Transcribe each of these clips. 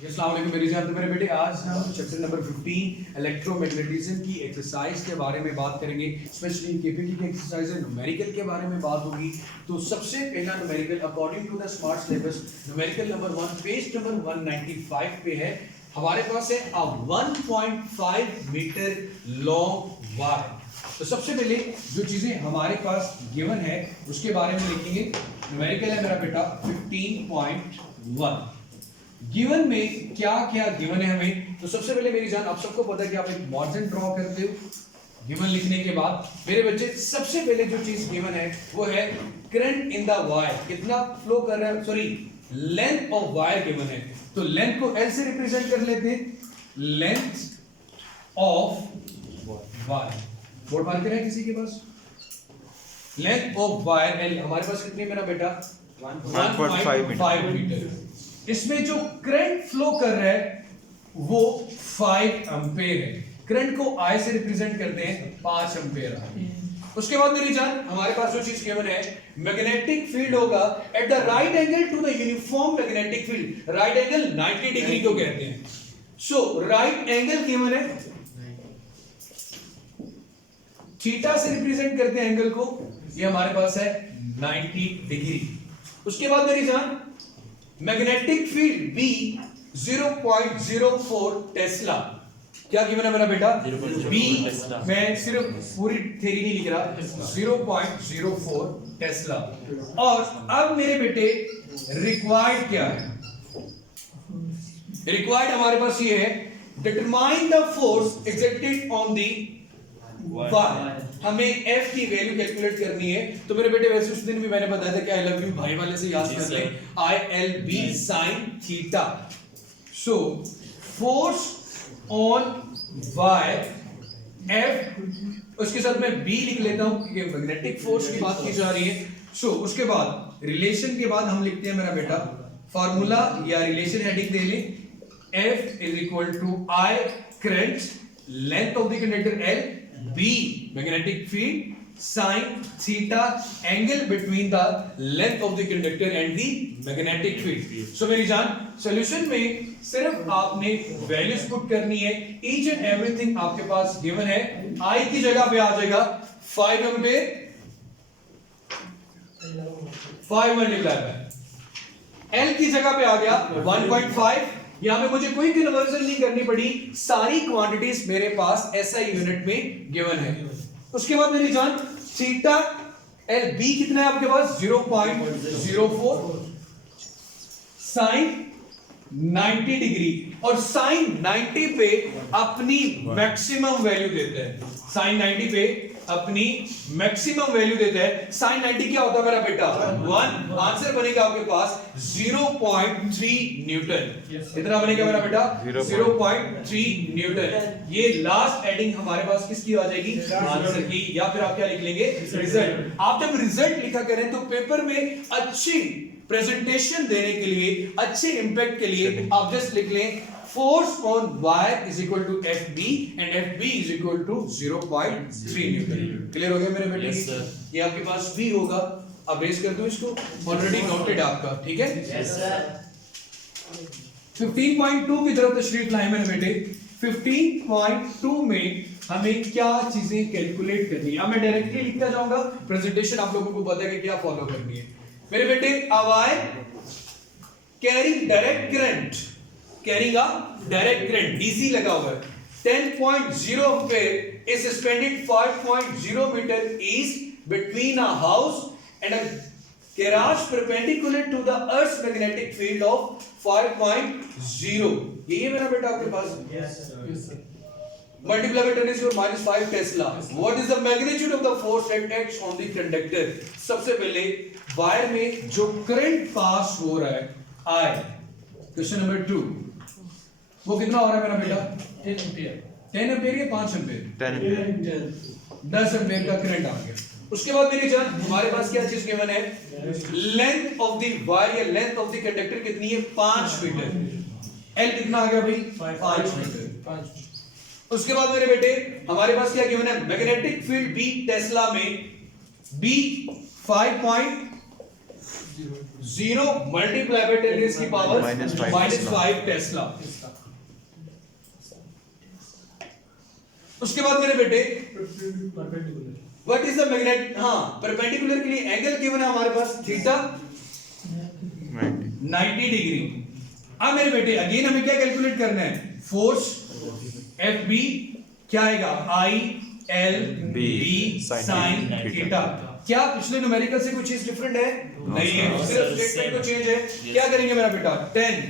अस्सलाम वालेकुम मेरे जान। तो मेरे बेटे आज हम चैप्टर नंबर 15 इलेक्ट्रोमैग्नेटिज्म की एक्सरसाइज के बारे में बात करेंगे। स्पेशली केपीटी की एक्सरसाइज है, न्यूमेरिकल के बारे में बात होगी। तो सबसे पहला numerical according to the smart syllabus numerical number 1 page number 195 पे है। हमारे पास है अ 1.5 मीटर लॉन्ग वायर। तो सबसे पहले जो चीजें हमारे पास गिवन है उसके बारे में लिखेंगे। न्यूमेरिकल है मेरा बेटा 15.1। गिवन में क्या क्या गिवन है हमें। तो सबसे पहले मेरी जान, आप सबको पता है कि आप एक मार्जिन ड्रॉ करते हो गिवन लिखने के बाद। मेरे बच्चे सबसे पहले जो चीज गिवन है वो है करंट इन द वायर, कितना फ्लो कर रहा है, sorry length of wire given है। तो लेंथ को एल से रिप्रेजेंट कर लेते हैं, length of wire. Board marker है किसी के पास? लेंथ ऑफ वायर एल हमारे पास कितनी है मेरा बेटा? 1.5 मीटर। इसमें जो करंट फ्लो कर रहा है वो 5 एम्पेयर है। करंट को आई से रिप्रेजेंट करते हैं 5 एम्पेयर। उसके बाद मेरी जान हमारे पास जो चीज केवल है मैग्नेटिक फील्ड होगा at the right angle to the uniform magnetic field. Right angle 90 degree को कहते हैं। सो राइट एंगल केवल है थीटा से रिप्रेजेंट करते हैं एंगल को, ये हमारे पास है 90 डिग्री। उसके बाद मेरी जान मैग्नेटिक फील्ड B 0.04 टेस्ला। क्या गिवन है मेरा बेटा? B, मैं सिर्फ पूरी थ्योरी नहीं लिख रहा, 0.04 टेस्ला। और अब मेरे बेटे रिक्वायर्ड क्या है? रिक्वायर्ड हमारे पास ये है determine the force exerted on the wire. हमें F की वैल्यू कैलकुलेट करनी है। तो मेरे बेटे वैसे उस दिन भी मैंने बताया था कि आई लव यू भाई वाले से याद कर ले, ILB sin theta. So force on wire F, उसके साथ मैं B लिख लेता हूं क्योंकि मैग्नेटिक फोर्स की बात की जा रही है। सो उसके बाद रिलेशन के बाद हम लिखते हैं मेरा बेटा फार्मूला या रिलेशन हेडिंग दे लें, F is equal to I current, length of the conductor L, B magnetic field, sin theta, angle between the length of the conductor and the magnetic field. So मेरी जान solution में सिर्फ आपने values put करनी है। Each and everything आपके पास given है। I की जगह पे आ जाएगा 5 एम्पेयर, 5 मल्टीप्लाई बाय L की जगह पे आ गया 1.5। यहां पे मुझे कोई कन्वर्जन नहीं करनी पड़ी, सारी क्वांटिटीज मेरे पास SI यूनिट में गिवन है। उसके बाद मेरी जान थीटा एल बी कितना है आपके पास? 0.04, साइन 90 डिग्री। और साइन 90 पे अपनी मैक्सिमम वैल्यू देता है, साइन 90 पे अपनी मैक्सिमम वैल्यू देता है। साइन 90 क्या होता है मेरा बेटा? 1। आंसर बनेगा आपके पास 0.3 न्यूटन। कितना बनेगा मेरा बेटा? 0.3 न्यूटन। ये लास्ट एडिंग हमारे पास किसकी आ जाएगी? आंसर की। या फिर आप क्या लिख लेंगे? रिजल्ट। आप जब रिजल्ट लिखा करें तो पेपर में अच्छी प्रेजेंटेशन देने के लिए, अच्छे इंपैक्ट के लिए आप जस्ट लिख लें force on wire is equal to FB and FB is equal to 0.3 newton. Clear हो गया मेरे बेटे? yes, ये आपके पास भी होगा। अब रेस कर दूं इसको, ऑलरेडी नोटेड आपका, ठीक है? yes, sir। 15.2 की तरफ तशरीफ लाए मेरे बेटे। 15.2 में हमें क्या चीजें कैलकुलेट करनी है। अब मैं डायरेक्टली लिखता जाऊंगा, प्रेजेंटेशन आप लोगों को पता है कि क्या फॉलो करनी है मेरे बेटे। A wire carrying direct current, carrying a direct current DC लगा हुआ है, 10.0 ampere is suspended 5.0 metre east between a house and a garage perpendicular to the earth's magnetic field of 5.0। ये मेरा बेटा आपके पास? yes sir। multiply by 10 to minus 5 Tesla. what is the magnitude of the force that acts on the conductor? सबसे पहले wire में जो current pass हो रहा है I, क्वेश्चन नंबर 2, वो कितना हो रहा है मेरा बेटा? 10 एम्पीयर। 10 एम्पीयर या 5 एम्पीयर? 10 एम्पीयर। 10 एम्पीयर का करंट आ गया। उसके बाद मेरी जान हमारे पास क्या चीज गिवन है? लेंथ ऑफ द वायर या लेंथ ऑफ द कंडक्टर कितनी है? 5 मीटर। L कितना आ गया भाई? 5 मीटर। उसके बाद मेरे बेटे हमारे पास क्या गिवन है? मैग्नेटिक फील्ड B टेस्ला में B 5.0 0 मल्टीप्लाई बाय 10 रेज़ की पावर -5 टेस्ला। उसके बाद मेरे बेटे what is the magnet, perpendicular के लिए एंगल गिवन है हमारे पास थीटा 90 डिग्री। अब मेरे बेटे अगेन हमें क्या कैलकुलेट करना है, फोर्स एफ बी क्या आएगा, I L B sine theta. क्या पिछले न्यूमेरिकल से कुछ चीज डिफरेंट है? नहीं है, सिर्फ स्टेटमेंट को चेंज है। क्या करेंगे मेरा बेटा, 10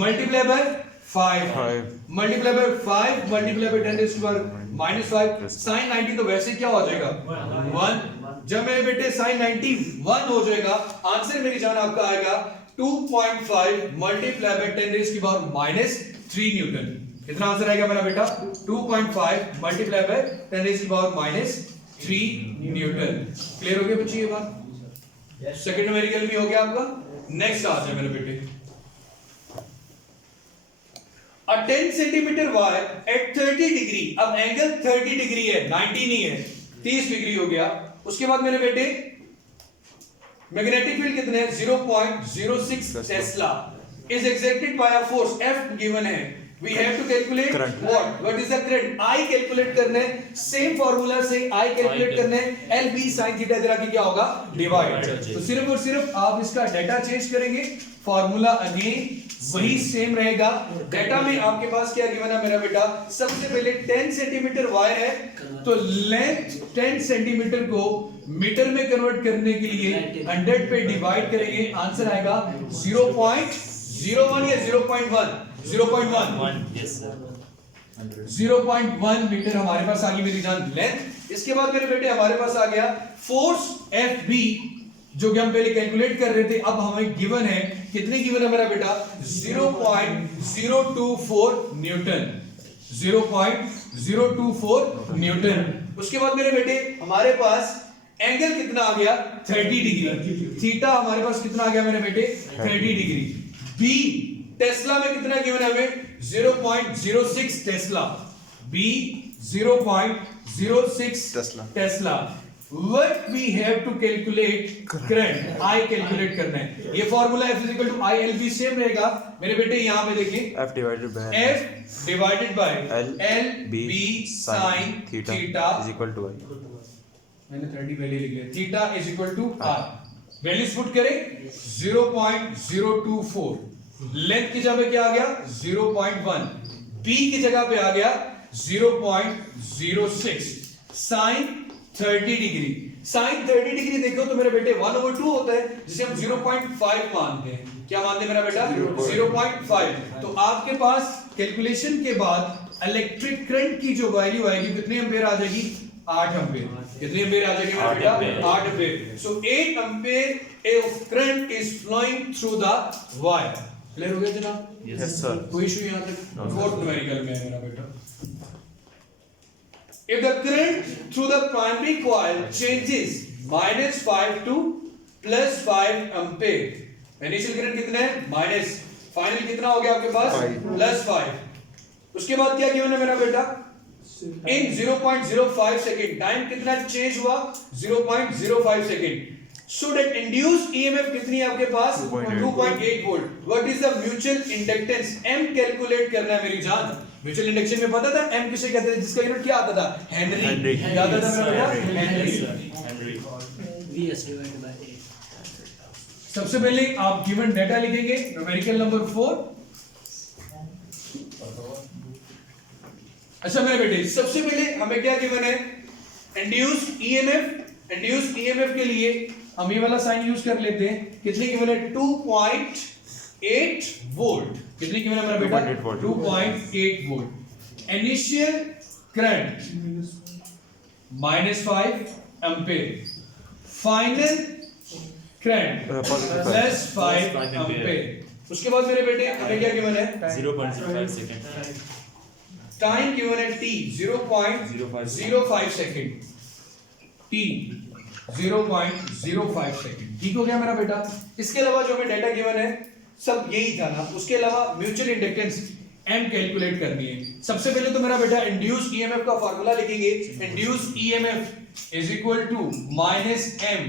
multiply by 5 multiply by 5 multiply by 10 raise to power -5 sin 90 तो वैसे क्या हो जाएगा 1। जब मेरे बेटे sin 90 1 हो जाएगा, आंसर मेरी जान आपका आएगा 2.5 मल्टीप्लाई बाय 10 रेज़ की पावर -3 न्यूटन। कितना आंसर आएगा मेरा बेटा, 2.5 मल्टीप्लाई बाय 10 रेज़ की पावर -3 न्यूटन। क्लियर हो गया बच्चे ये बात? सेकंड न्यूमेरिकल भी हो गया आपका। नेक्स्ट आ जाए मेरे बेटे, A 10 centimetre wire at 30 degree. अब एंगल 30 डिग्री है, 90 नहीं है, 30 डिग्री हो गया। उसके बाद मेरे बेटे मैग्नेटिक फील्ड कितने हैं, 0.06 Tesla is exerted by a force F given है। We have to calculate current. What is the current? I calculate करना है, सेम फॉर्मूला से I कैलकुलेट करना है, L B sin थीटा इधर आके क्या होगा, डिवाइड। तो सिर्फ और सिर्फ आप इसका डेटा चेंज करेंगे, फॉर्मूला अगेन वही सेम रहेगा। डेटा में आपके पास क्या गिवन है मेरा बेटा, सबसे पहले 10 सेंटीमीटर वायर है, तो लेंथ 10 सेंटीमीटर को मीटर में कन्वर्ट करने के लिए 100 पे डिवाइड करेंगे, आंसर आएगा 0.01 या 0.1 0.1 yes sir 0.1 मीटर हमारे पास आ गई मेरी जान लेंथ। इसके बाद मेरे बेटे हमारे पास आ गया फोर्स एफ बी, जो कि हम पहले कैलकुलेट कर रहे थे। अब हमें गिवन है, कितने गिवन है मेरा बेटा, 0.024 न्यूटन, 0.024 न्यूटन। उसके बाद मेरे बेटे हमारे पास एंगल कितना आ गया, 30 डिग्री। थीटा हमारे पास कितना आ गया मेरे बेटे, 30 डिग्री। बी टेस्ला में कितना गिवन है हमें, 0.06 tesla. B 0.06 tesla. What we have to calculate current, I calculate करना है। ये formula F equal to I L B same रहेगा मेरे बेटे। यहाँ पे देखिए F divided by L B sine theta is equal to I। मैंने 30 वैल्यू लिख लिया, theta is equal to R. Values put करें, 0.024 लेंथ की जगह पे क्या आ गया, 0.1। बी की जगह पे आ गया 0.06। साइन 30 डिग्री, साइन 30 डिग्री देखो तो मेरे बेटे 1/2 होता है, जिसे हम 0.5 मानते हैं। क्या मानते हैं मेरा बेटा, 0.5। तो आपके पास कैलकुलेशन के बाद इलेक्ट्रिक करंट की जो वैल्यू आएगी कितने एम्पेयर आ जाएगी, 8 एम्पेयर। कितने एम्पेयर आ जाएगी मेरा बेटा, 8 ampere. So 8 ampere of current is flowing through the wire. Clear हो गया जनाब? Yes sir. कोई इशू यहां तक? फोर्थ न्यूमेरिकल में है मेरा बेटा, if the current through the primary coil changes -5 to +5 ampere, initial current कितना है, माइनस, फाइनल कितना हो गया आपके पास, +5। उसके बाद क्या गिवन है मेरा बेटा, इन 0.05 सेकंड टाइम कितना चेंज हुआ, 0.05 second. So that induced EMF कितनी है आपके पास, 2.8 volt. What is the mutual inductance, M calculate करना है मेरी जान। म्यूचुअल इंडक्शन में पता था एम किसे कहते हैं, जिसका यूनिट क्या आता था, हेनरी। क्या आता था मेरा बेटा, हेनरी। vs divided by 8। सबसे पहले आप गिवन डेटा लिखेंगे, न्यूमेरिकल नंबर 4। अच्छा मेरे बेटे सबसे पहले हमें क्या गिवन है, इंड्यूस्ड ईएमएफ। इंड्यूस्ड ईएमएफ के लिए हम ये वाला साइन यूज कर लेते हैं। कितने गिवन है, 2.8 वोल्ट। कितने गिवन है मेरा बेटा, 2.8 volt. Initial current -5 ampere, final current +5 ampere. उसके बाद मेरे बेटे हमें क्या गिवन है, 0.05 सेकंड। टाइम गिवन है t 0.05 सेकंड, t 0.05 सेकंड। ठीक हो गया मेरा बेटा। इसके अलावा जो हमें डेटा गिवन है सब यही था ना। उसके अलावा म्यूचुअल इंडक्टेंस m कैलकुलेट करनी है। सबसे पहले तो मेरा बेटा इंड्यूस्ड ईएमएफ का फार्मूला लिखेंगे। Induced EMF is equal to -m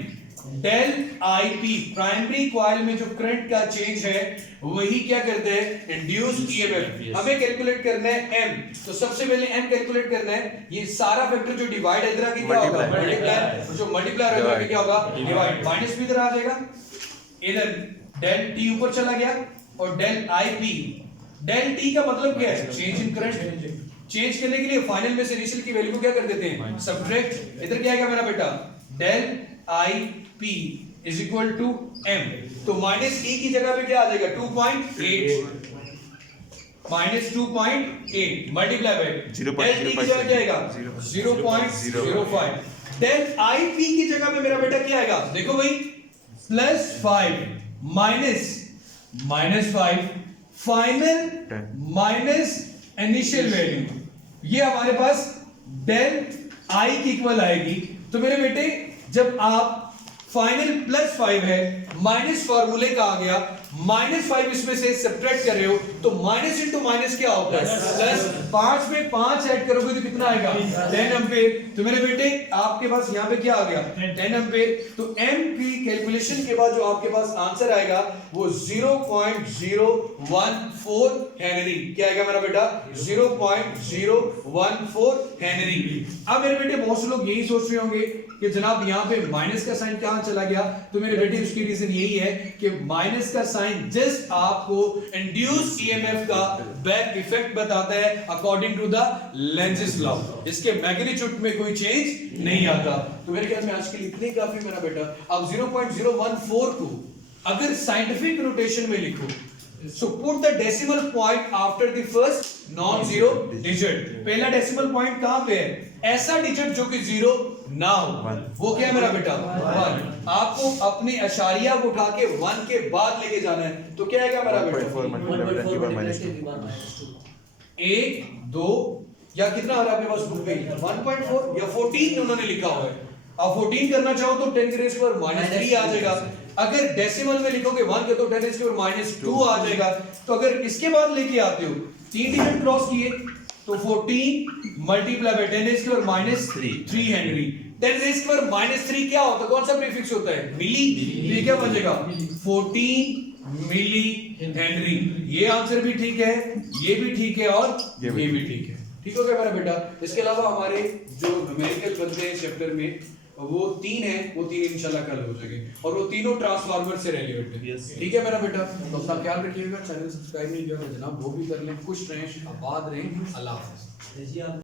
del I P primary coil में जो करंट का चेंज है वही क्या करते हैं इंड्यूस्ड ईएमएफ। हमें कैलकुलेट करना है एम, तो सबसे पहले एम कैलकुलेट करना है। ये सारा फैक्टर जो डिवाइड है इधर आके क्या होगा मल्टीप्लाई, जो मल्टीप्लाई होगा क्या होगा डिवाइड, माइनस भी इधर आ जाएगा। इधर डेल टी ऊपर चला गया और del I P, del T का मतलब क्या है चेंज इन करंट। चेंज करने के लिए फाइनल में से इनिशियल की वैल्यू को क्या कर देते हैं सब्ट्रैक्ट। इधर क्या आएगा मेरा बेटा del I P is equal to M, तो माइनस ई की जगह पे क्या आ जाएगा 2.8 minus 2.8 multiply by del T की जगह क्या आएगा 0.05। डेल आई पी की जगह पे मेरा बेटा क्या आएगा देखो भाई +5 minus 5 final minus initial value, ये हमारे पास डेल आई की इक्वल आएगी। तो मेरे बेटे जब आप फाइनल +5 है माइनस फार्मूले का आ गया, -5 इसमें से सब्ट्रैक्ट कर रहे हो तो माइनस इंटू माइनस क्या होता है प्लस। 5 में 5 ऐड करोगे तो कितना आएगा 10 एम्पीयर। तो मेरे बेटे आपके पास यहाँ पे क्या आ गया 10 एम्पीयर। तो एम की कैलकुलेशन के बाद जो आपके पास आंसर आएगा वो 0.014 हेनरी। क्या आएगा मेरा बेटा 0.014 हेनरी। अब मेरे बेटे बहुत से लोग यही सोच रहे होंगे कि जनाब यहाँ पे माइनस का साइन कहां चला गया। तो मेरे बेटे उसकी रीजन यही है कि माइनस का साइन जस्ट आपको इंड्यूस्ड ईएमएफ का बैक इफेक्ट बताता है अकॉर्डिंग टू द लेंज़ेस लॉ। इसके मैग्नीट्यूड में कोई चेंज नहीं आता। तो मेरे ख्याल में आज के लिए इतने काफी मेरा बेटा। अब 0.014 को अगर साइंटिफिक नोटेशन में लिखो so put the decimal point after the first non-zero digit। पहला डेसिमल पॉइंट कहां पे है ऐसा डिजिट जो कि 0 ना हो, वो क्या है मेरा बेटा 1। आपको अपने अशारिया को उठा के 1 के बाद लेके जाना है। तो क्या आएगा मेरा बेटा 1 2 या कितना आ रहा है आपके पास बुक में 1.4 या 14 उन्होंने लिखा हुआ है। आप 14 करना चाहो तो 10 की रेज़ पर -3 आ जाएगा। अगर डेसिमल में लिखोगे 1 के तो 10 की रेज़ पर -2 आ जाएगा। तो अगर इसके बाद लेके आते हो 3 डिजिट क्रॉस किए तो 14 मल्टीप्लाई बाय 10 रेज़ पर -3 हेनरी। 10 रेज़ पर -3 क्या होता है, कौन सा प्रीफिक्स होता है मिली। ये क्या बन जाएगा 14 मिली हेनरी। ये आंसर भी ठीक है, ये भी ठीक है और ये भी ठीक है। ठीक हो गया मेरा बेटा। इसके अलावा हमारे जो न्यूमेरिकल बनते हैं चैप्टर में वो 3 है, वो 3 इंशाल्लाह कल हो जाएंगे और वो तीनों ट्रांसफार्मर से रिलेटेड है। ठीक है मेरा बेटा। तो अपना ख्याल रखिएगा, चैनल सब्सक्राइब नहीं किया तो जनाब वो भी कर लें। खुश रहें, आबाद रहें, अल्लाह हाफ़िज़।